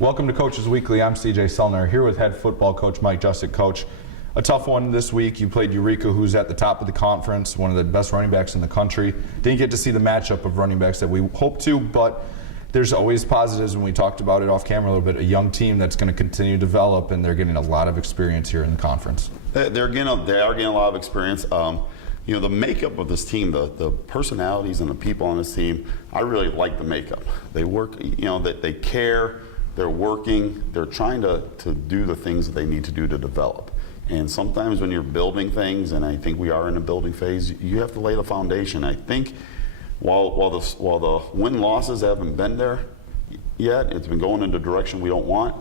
Welcome to Coaches Weekly. I'm CJ Selner here with head football coach Mike Juscik. Coach, a tough one this week. You played Eureka, who's at the top of the conference, one of the best running backs in the country. Didn't get to see the matchup of running backs that we hoped to, but there's always positives, and we talked about it off camera a little bit. A young team that's going to continue to develop, and they're getting a lot of experience here in the conference. They are getting a lot of experience. You know, the makeup of this team, the personalities and the people on this team, I really like the makeup. They work, you know, that they care, they're working, they're trying to do the things that they need to do to develop. And sometimes when you're building things, and I think we are in a building phase, you have to lay the foundation. I think while the win-losses haven't been there yet, it's been going in the direction we don't want,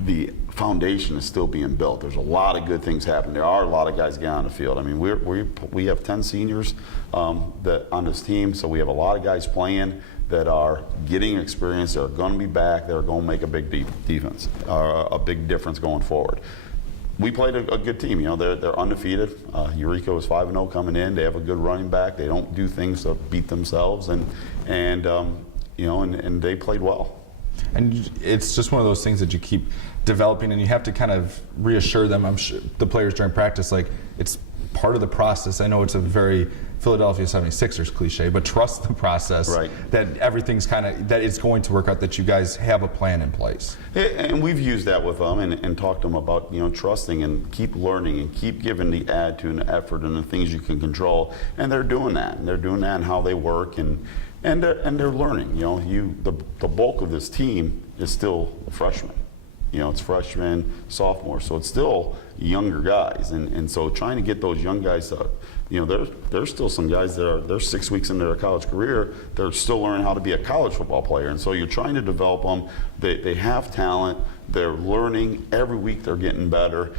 the foundation is still being built. There's a lot of good things happening. There are a lot of guys getting on the field. I mean, we have 10 seniors that on this team, so we have a lot of guys playing that are getting experience. They're going to be back. They're going to make a big defense, a big difference going forward. We played a good team. You know, they're undefeated. Eureka was 5-0 coming in. They have a good running back. They don't do things to beat themselves, and you know, and they played well. And it's just one of those things that you keep developing, and you have to kind of reassure them, I'm sure, the players during practice, like it's part of the process. I know it's a very Philadelphia 76ers cliche, but trust the process, right, that everything's that it's going to work out, that you guys have a plan in place. And we've used that with them and talked to them about, you know, trusting and keep learning and keep giving the attitude and the effort and the things you can control. And they're doing that. And they're doing that in how they work, and they're learning. You know, the bulk of this team is still freshmen. You know, it's freshmen, sophomores, so it's still younger guys, and so trying to get those young guys to, you know, there's still some guys that they're 6 weeks into their college career, they're still learning how to be a college football player, and so you're trying to develop them. They have talent, they're learning every week, they're getting better.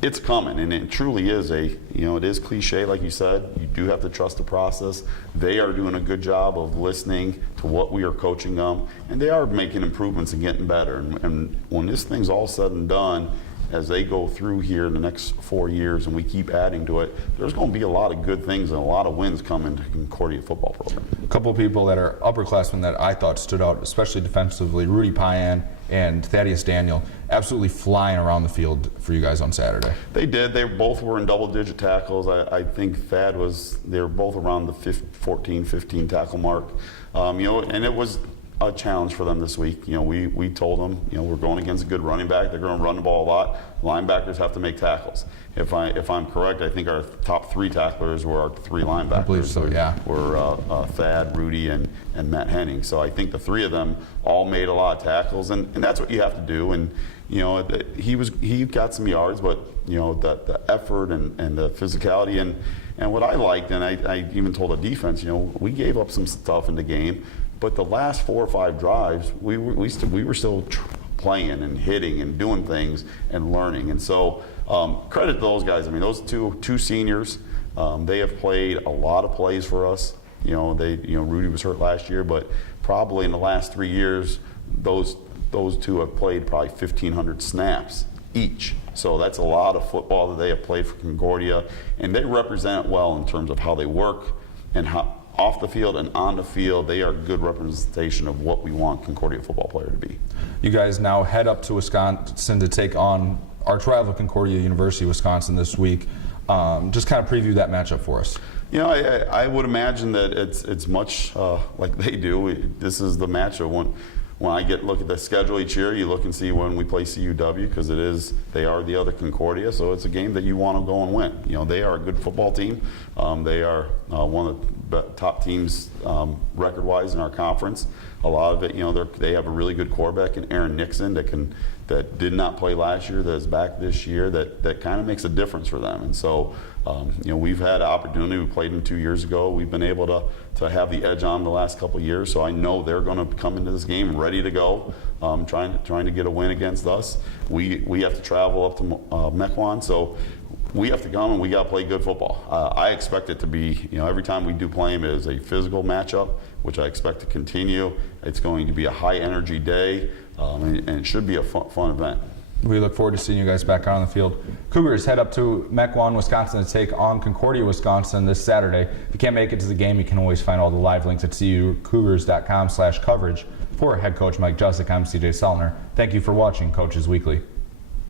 It's coming, and it truly is you know, it is cliche, like you said. You do have to trust the process. They are doing a good job of listening to what we are coaching them, and they are making improvements and getting better. And when this thing's all said and done, as they go through here in the next 4 years and we keep adding to it, there's going to be a lot of good things and a lot of wins coming to Concordia football program. A couple of people that are upperclassmen that I thought stood out, especially defensively, Rudy Payan and Thaddeus Daniel, absolutely flying around the field for you guys on Saturday. They did. They both were in double-digit tackles. I think they were both around the 14, 15 tackle mark. You know, and it was a challenge for them this week. You know, we told them, you know, we're going against a good running back. They're going to run the ball a lot. Linebackers have to make tackles. If I'm correct, I think our top 3 tacklers were our 3 linebackers. I believe so, yeah. Were Thad, Rudy, and Matt Henning. So I think the 3 of them all made a lot of tackles, and that's what you have to do. And you know, he got some yards, but you know, the effort and the physicality and what I liked, and I even told the defense, you know, we gave up some stuff in the game. But the last 4 or 5 drives, we were still playing and hitting and doing things and learning. And so credit to those guys. I mean, those two seniors, they have played a lot of plays for us. You know, Rudy was hurt last year, but probably in the last 3 years, those 2 have played probably 1,500 snaps each. So that's a lot of football that they have played for Concordia, and they represent well in terms of how they work and how, off the field and on the field, they are a good representation of what we want Concordia football player to be. You guys now head up to Wisconsin to take on arch rival Concordia University, Wisconsin this week. Just kind of preview that matchup for us. You know, I would imagine that it's much like they do. This is the matchup. When I look at the schedule each year, you look and see when we play CUW, because they are the other Concordia, so it's a game that you want to go and win. You know, they are a good football team. They are one of the top teams record-wise in our conference. A lot of it, you know, they have a really good quarterback in Aaron Nixon that did not play last year, that is back this year, that kind of makes a difference for them. And so, you know, we've had an opportunity. We played them 2 years ago. We've been able to have the edge on the last couple of years. So I know they're going to come into this game ready to go, trying to get a win against us. We have to travel up to Mequon, so we have to come and we got to play good football. I expect it to be, you know, every time we do play them, it is a physical matchup, which I expect to continue. It's going to be a high energy day, and it should be a fun event. We look forward to seeing you guys back out on the field. Cougars head up to Mequon, Wisconsin to take on Concordia, Wisconsin this Saturday. If you can't make it to the game, you can always find all the live links at cucougars.com/coverage For head coach Mike Juscik, I'm CJ Sellner. Thank you for watching Coaches Weekly.